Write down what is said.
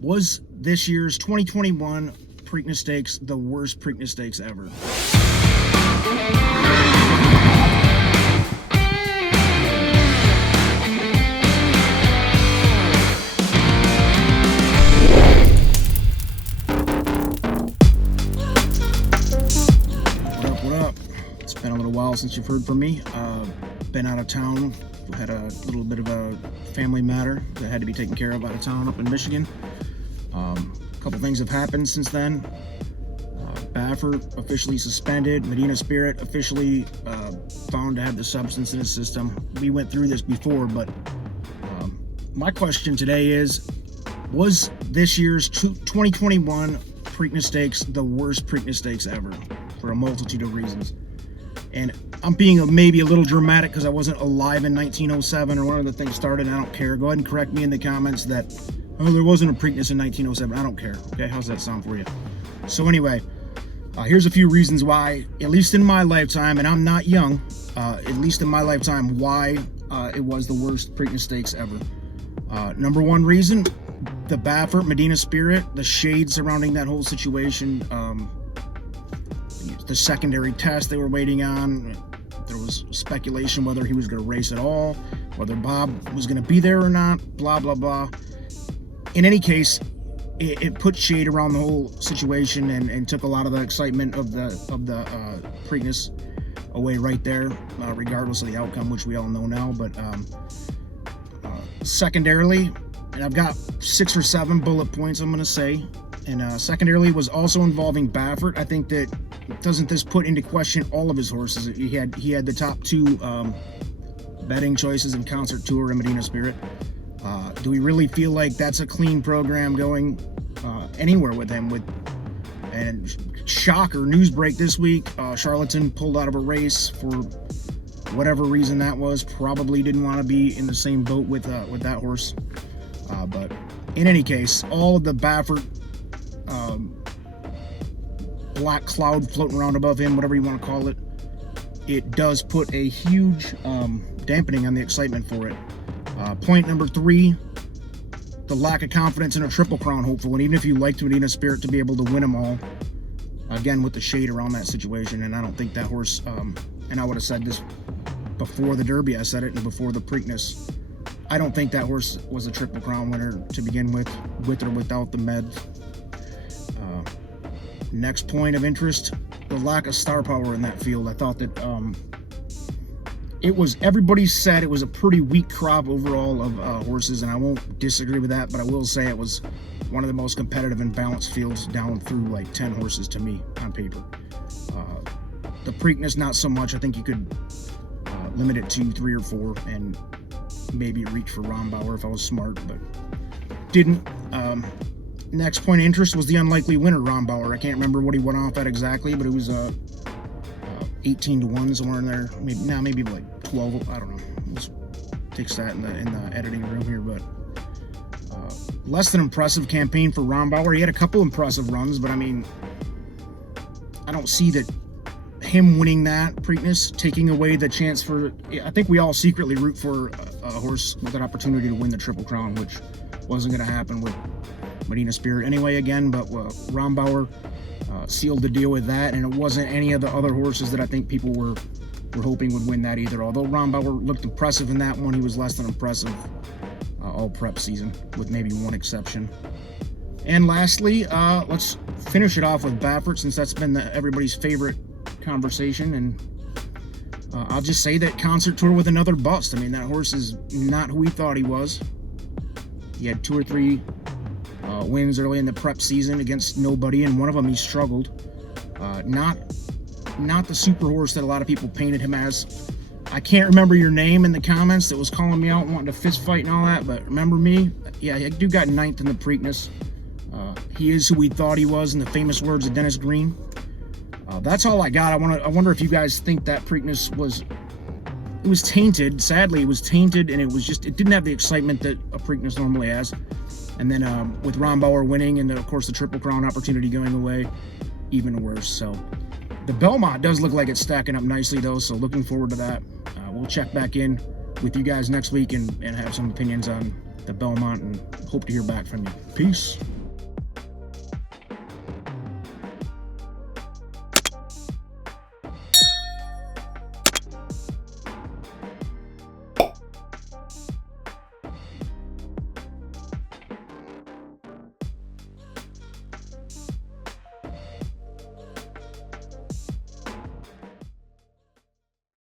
Was this year's 2021 Preakness Stakes the worst Preakness Stakes ever? What up? It's been a little while since you've heard from me. Been out of town. Had a little bit of a family matter that had to be taken care of out of town up in Michigan. A couple things have happened since then. Baffert officially suspended. Medina Spirit officially found to have the substance in his system. We went through this before, but my question today is, was this year's 2021 Preakness Stakes the worst Preakness Stakes ever? For a multitude of reasons. And I'm being maybe a little dramatic because I wasn't alive in 1907 or when the thing started. I don't care. Go ahead and correct me in the comments that, oh, there wasn't a Preakness in 1907. I don't care. Okay, how's that sound for you? So anyway, here's a few reasons why, at least in my lifetime, and I'm not young, at least in my lifetime, why it was the worst Preakness Stakes ever. Number one reason, the Baffert Medina Spirit, the shade surrounding that whole situation, the secondary test they were waiting on. There was speculation whether he was going to race at all, whether Bob was going to be there or not, blah, blah, blah. In any case, it put shade around the whole situation and took a lot of the excitement of the Preakness away right there, regardless of the outcome, which we all know now. But secondarily, and I've got 6 or 7 bullet points I'm going to say, and secondarily was also involving Baffert. I think that doesn't this put into question all of his horses? He had the top 2 betting choices in Concert Tour and Medina Spirit. Do we really feel like that's a clean program going anywhere with him? And shocker, news break this week, Charlatan pulled out of a race for whatever reason that was. Probably didn't want to be in the same boat with that horse. But in any case, all of the Baffert black cloud floating around above him, whatever you want to call it, it does put a huge dampening on the excitement for it. Point number 3, the lack of confidence in a Triple Crown hopeful. And even if you liked Medina Spirit to be able to win them all, again with the shade around that situation, and I don't think that horse, and I would have said this before the Derby, I said it, and before the Preakness, I don't think that horse was a Triple Crown winner to begin with or without the meds. Next point of interest, the lack of star power in that field. I thought that it was, everybody said it was a pretty weak crop overall of horses, and I won't disagree with that, but I will say it was one of the most competitive and balanced fields down through like 10 horses to me on paper. The Preakness, not so much. I think you could limit it to 3 or 4 and maybe reach for Rombauer if I was smart, but didn't. Next point of interest was the unlikely winner, Rombauer. I can't remember what he went off at exactly, but it was 18-1 somewhere in there. Maybe like 12. I don't know. Let's fix that in the editing room here. But less than impressive campaign for Rombauer. He had a couple impressive runs, but I mean, I don't see that him winning that Preakness taking away the chance for. I think we all secretly root for a horse with an opportunity to win the Triple Crown, which wasn't going to happen with Medina Spirit anyway again, but Rombauer sealed the deal with that, and it wasn't any of the other horses that I think people were hoping would win that either. Although Rombauer looked impressive in that one, he was less than impressive all prep season, with maybe one exception. And lastly, let's finish it off with Baffert, since that's been everybody's favorite conversation, and I'll just say that Concert Tour with another bust. I mean, that horse is not who we thought he was. He had 2 or 3 wins early in the prep season against nobody, and one of them he struggled. Not the super horse that a lot of people painted him as. I can't remember your name in the comments that was calling me out and wanting to fist fight and all that, but remember me? Yeah, that dude got 9th in the Preakness. He is who we thought he was, in the famous words of Dennis Green. That's all I got. I wonder if you guys think that Preakness was tainted. Sadly, it was tainted, and it didn't have the excitement that a Preakness normally has. And then with Rombauer winning, and then of course the Triple Crown opportunity going away, even worse. So the Belmont does look like it's stacking up nicely though, so looking forward to that. We'll check back in with you guys next week and have some opinions on the Belmont, and hope to hear back from you. Peace.